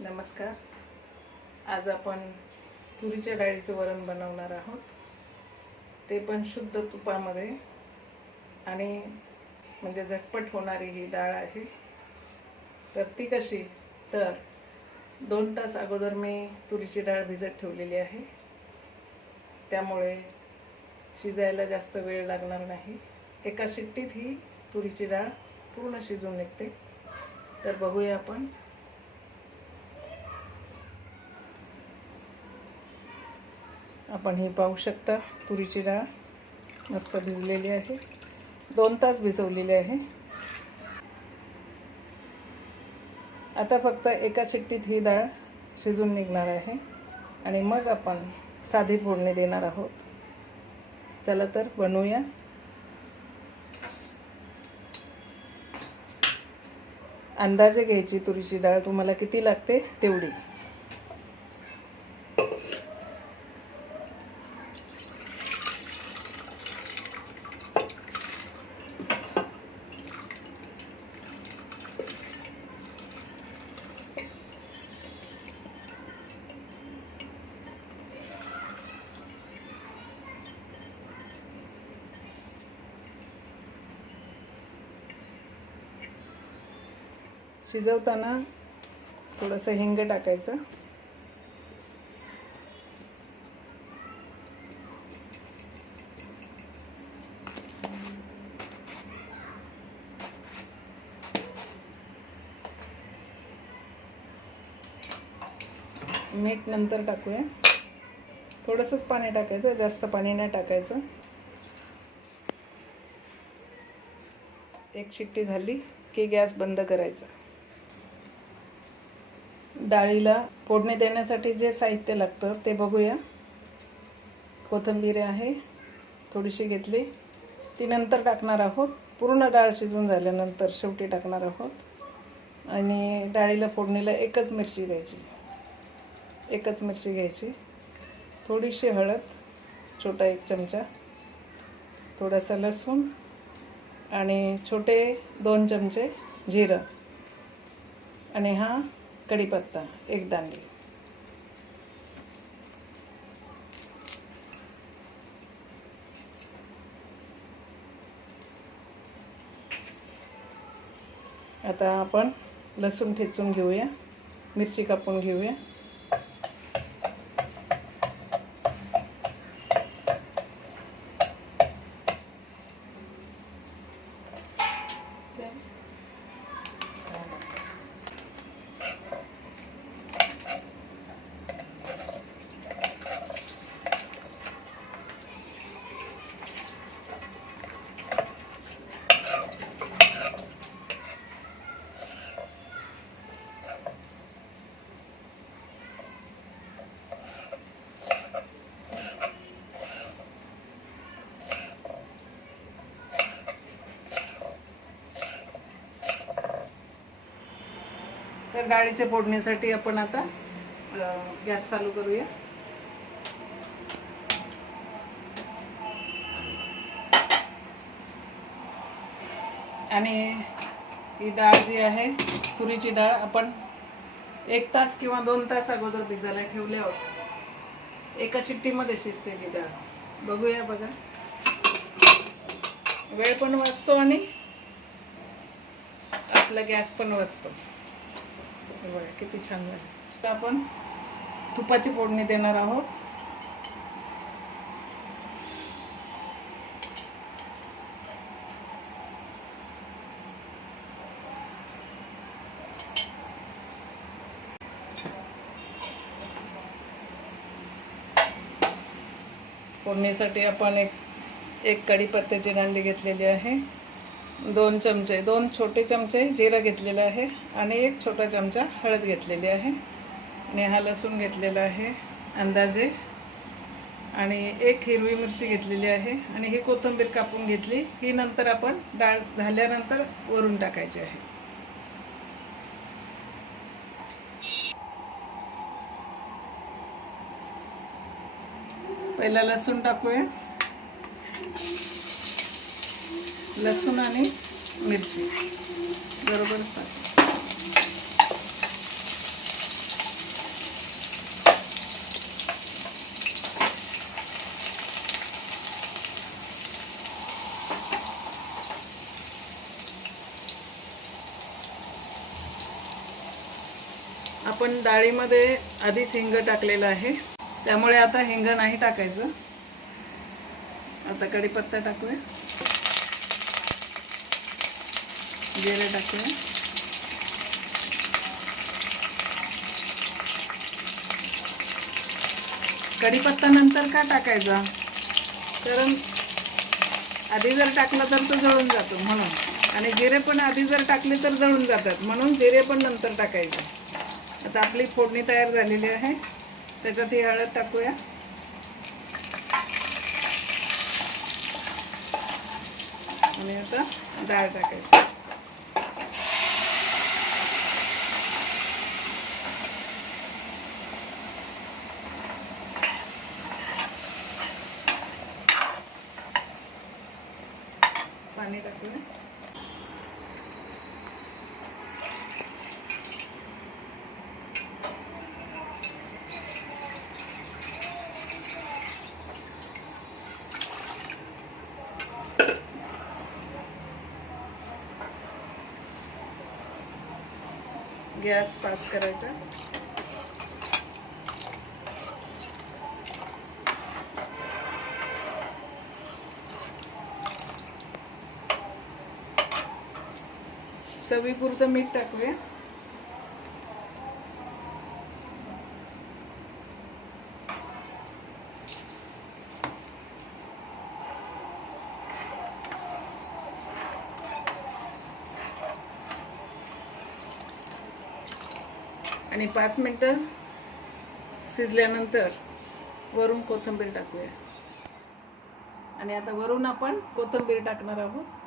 नमस्कार. आज आपण तुरीच्या डाळीचं वरण बनवणार आहोत. ते पण शुद्ध तुपामध्ये आणि म्हणजे झटपट होणारी ही डाळ आहे. तर ती कशी? तर दोन तास अगोदर मी तुरीची डाळ भिजत ठेवलेली आहे. त्यामुळे शिजायला जास्त वेळ लागणार नाही. एका शिट्टीत ही तुरीची डाळ पूर्ण शिजून निघते. तर बघूया आपण आपण ही पाहू शकता तुरीची डाळ मस्त भिजलेली आहे. दोन तास भिजवलेली आहे. आता फक्त एका शिट्टीत ही डाळ शिजून निघणार आहे आणि मग आपण साधी फोडणी देणार आहोत. चला तर बनवूया. अंदाजे घ्यायची तुरीची डाळ तुम्हाला किती लागते तेवढी. शिजवताना थोडंसं हिंग टाकायचं. मीठ नंतर टाकूया. थोडंसंच पाणी टाकायचं जास्त पाणी नाही टाकायचं. एक शिट्टी झाली की गॅस बंद करायचा. डाळीला फोडणी देण्यासाठी जे साहित्य लागतं ते बघूया. कोथिंबीर आहे थोडीशी घेतली. ती नंतर टाकणार आहोत. पूर्ण डाळ शिजून झाल्यानंतर शेवटी टाकणार आहोत. आणि डाळीला फोडणीला एकच मिरची द्यायची. एकच मिरची घ्यायची. थोडीशी हळद छोटा एक चमचा थोडासा लसूण आणि छोटे दोन चमचे जिरं. आणि हा कढीपत्ता एक दांडी. आता आपण लसूण ठेचून घेऊया मिरची कापून घेऊया. तर डाळीच्या फोडणीसाठी आपण आता गॅस चालू करूया. आणि ही डाळ जी आहे तुरीची डाळ आपण एक तास किंवा दोन तास अगोदर भिजायला ठेवले आहोत. एका शिट्टीमध्ये शिजते ती डाळ. बघूया बघा. वेळ पण वाचतो आणि आपला गॅस पण वाचतो. हे बघा किती छान झालं. आपण तुपाची फोडणी देणार आहोत. फोडणीसाठी आपण एक एक कढीपत्त्याची दांडी घेतलेली आहे. दोन चमचे दोन छोटे चमचे जिरं घेतलेलं आहे आणि एक छोटा चमचा हळद घेतलेली आहे. आणि हा लसूण घेतलेला आहे अंदाजे. आणि एक हिरवी मिरची घेतलेली आहे आणि ही कोथिंबीर कापून घेतली. ही नंतर आपण डाळ झाल्यानंतर वरून टाकायची आहे. पहिला लसूण टाकूया. लसूण आणि मिरची. बरोबर आपण डाळीमध्ये आधीच हिंग टाकलेलं आहे. त्यामुळे आता हिंग नाही टाकायचं. आता कढीपत्ता टाकूया. जिरे टाकूया कढीपत्ता नंतर का टाकायचा? कारण आधी जर टाकलं तर तो जळून जातो म्हणून. आणि जिरे पण आधी जर टाकले तर जळून जातात. म्हणून जिरे पण नंतर टाकायचे. आता आपली फोडणी तयार झालेली आहे. त्याच्यात ही हळद टाकूया. आणि आता डाळ टाकायची पाणी टाकूया गॅस पास करायचा. चवीपुरतं मीठ टाकूया. आणि पाच मिनटं शिजल्यानंतर वरून कोथिंबीर टाकूया. आणि आता वरून आपण कोथिंबीर टाकणार आहोत.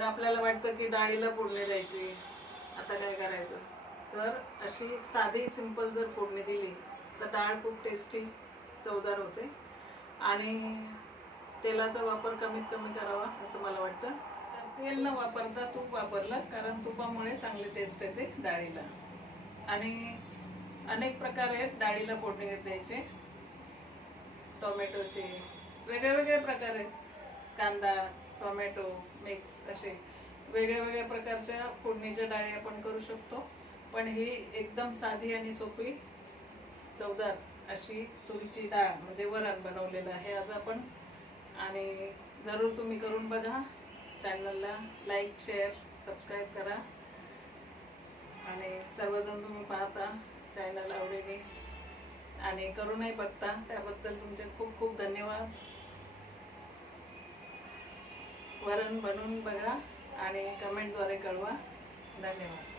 तर आपल्याला वाटतं की डाळीला फोडणी द्यायची. आता काय करायचं? तर अशी साधी सिंपल जर फोडणी दिली तर डाळ खूप टेस्टी चवदार होते. आणि तेलाचा वापर कमीत कमी करावा असं मला वाटतं. तर तेल न वापरता तूप वापरलं कारण तुपामुळे चांगली टेस्ट येते डाळीला. आणि अनेक प्रकार आहेत डाळीला फोडणी द्यायचे. टोमॅटोचे वेगळे वेगळे प्रकार आहेत. कांदा टोमॅटो मिक्स असे वेगळ्या वेगळ्या प्रकारच्या फोडणीच्या डाळी आपण करू शकतो. पण ही एकदम साधी आणि सोपी चवदार अशी तुरीची डाळ म्हणजे वरण बनवलेलं आहे आज आपण. आणि जरूर तुम्ही करून बघा. चॅनलला लाईक शेअर सबस्क्राईब करा. आणि सर्वजण तुम्ही पाहता चॅनल आवडीने. आणि करूनही बघता. त्याबद्दल तुमचे खूप खूप धन्यवाद. वरण बनवून बघा आणि कमेंटद्वारे कळवा. धन्यवाद.